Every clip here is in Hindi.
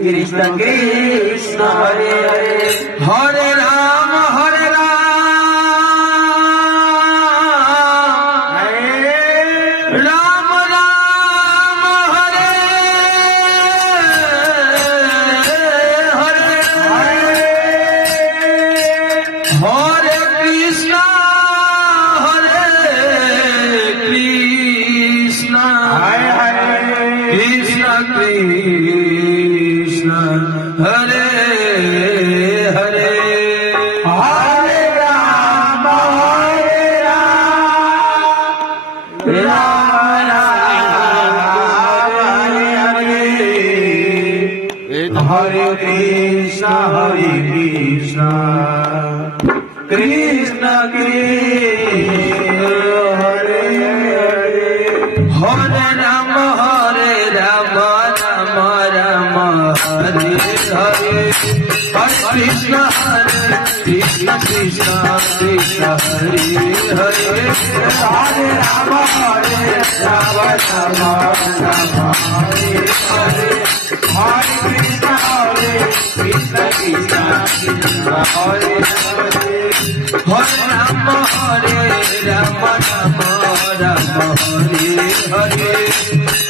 कृष्ण कृष्ण हरे हरे हरे राम राम राम हरे हरे हरे कृष्ण कृष्ण कृष्ण हरे हरे हरे राम राम राम हरे हरे हरे कृष्ण कृष्ण कृष्ण हरे हरे हरे राम राम राम हरे हरे हरे कृष्ण कृष्ण कृष्ण हरे हरे हरे राम राम राम हरे हरे हरे कृष्ण कृष्ण कृष्ण हरे हरे हरे राम राम राम हरे हरे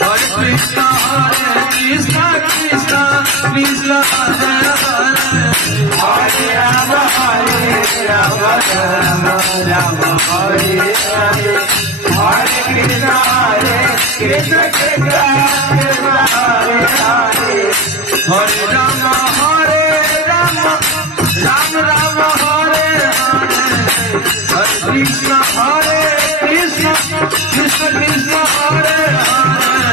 हरे कृष्ण कृष्ण कृष्ण कृष्ण हरे हरे हरे राम राम राम हरे हरे हरे कृष्ण कृष्ण कृष्ण हरे हरे हरे राम राम राम हरे हरे हरे कृष्ण कृष्ण कृष्ण कृष्ण हरे हरे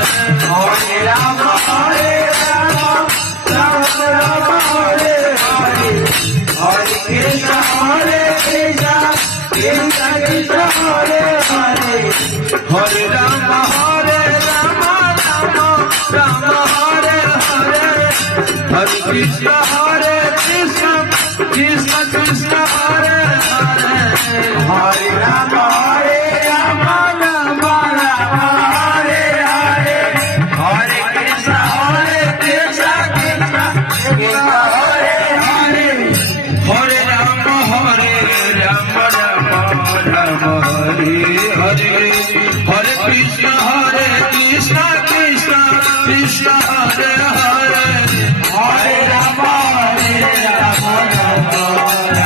हरे राम राम राम हरे हरे हरे कृष्ण कृष्ण कृष्ण कृष्ण हरे हरे हरे राम राम राम हरे हरे हरे कृष्ण कृष्ण कृष्ण कृष्ण हरे हरे हरे राम